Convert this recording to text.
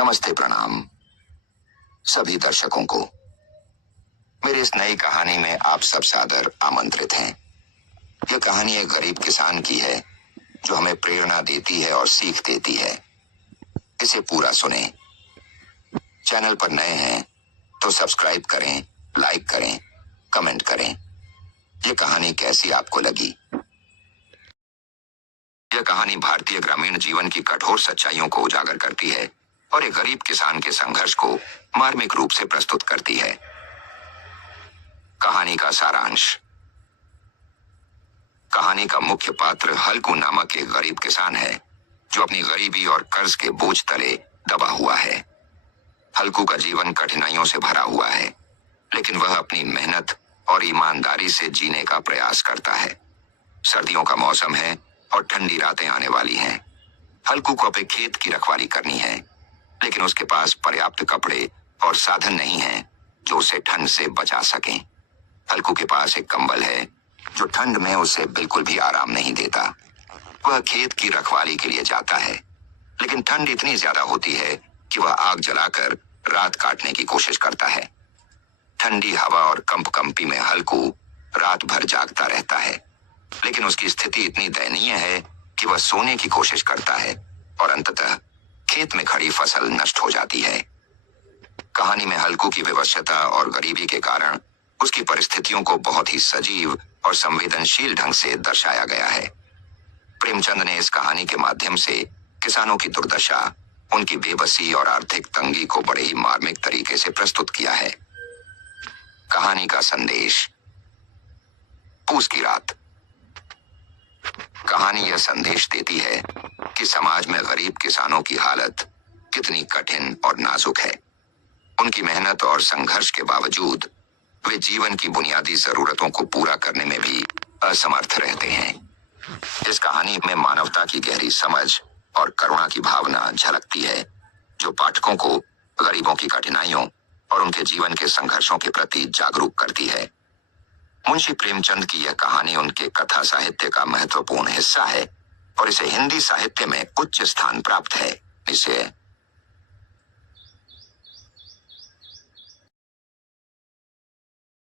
नमस्ते, प्रणाम सभी दर्शकों को। मेरी इस नई कहानी में आप सब सादर आमंत्रित हैं। यह कहानी एक गरीब किसान की है जो हमें प्रेरणा देती है और सीख देती है। इसे पूरा सुने। चैनल पर नए हैं तो सब्सक्राइब करें, लाइक करें, कमेंट करें। यह कहानी कैसी आपको लगी? यह कहानी भारतीय ग्रामीण जीवन की कठोर सच्चाइयों को उजागर करती है और एक गरीब किसान के संघर्ष को मार्मिक रूप से प्रस्तुत करती है। कहानी का सारांश। कहानी का मुख्य पात्र हल्कू नामक एक गरीब किसान है जो अपनी गरीबी और कर्ज के बोझ तले दबा हुआ है। हल्कू का जीवन कठिनाइयों से भरा हुआ है, लेकिन वह अपनी मेहनत और ईमानदारी से जीने का प्रयास करता है। सर्दियों का मौसम है और ठंडी रातें आने वाली हैं। हल्कू को अपने खेत की रखवाली करनी है, लेकिन उसके पास पर्याप्त कपड़े और साधन नहीं हैं जो उसे ठंड से बचा सकें। हल्कू के पास एक कंबल है जो ठंड में उसे बिल्कुल भी आराम नहीं देता। वह खेत की रखवाली के लिए जाता है, लेकिन ठंड इतनी ज्यादा होती है कि वह आग जलाकर रात काटने की कोशिश करता है। ठंडी हवा और कंपकंपी में हल्कू रात भर जागता रहता है, लेकिन उसकी स्थिति इतनी दयनीय है कि वह सोने की कोशिश करता है और अंततः खेत में खड़ी फसल नष्ट हो जाती है। कहानी में हल्कू की विवशता और गरीबी के कारण उसकी परिस्थितियों को बहुत ही सजीव और संवेदनशील ढंग से दर्शाया गया है। प्रेमचंद ने इस कहानी के माध्यम से किसानों की दुर्दशा, उनकी बेबसी और आर्थिक तंगी को बड़े ही मार्मिक तरीके से प्रस्तुत किया है। कहानी का संदेश। पूस की रात। कहानी यह संदेश देती है कि समाज में गरीब किसानों की हालत कितनी कठिन और नाजुक है। उनकी मेहनत और संघर्ष के बावजूद वे जीवन की बुनियादी जरूरतों को पूरा करने में भी असमर्थ रहते हैं। इस कहानी में मानवता की गहरी समझ और करुणा की भावना झलकती है, जो पाठकों को गरीबों की कठिनाइयों और उनके जीवन के संघर्षों के प्रति जागरूक करती है। मुंशी प्रेमचंद की यह कहानी उनके कथा साहित्य का महत्वपूर्ण हिस्सा है और इसे हिंदी साहित्य में उच्च स्थान प्राप्त है। इसे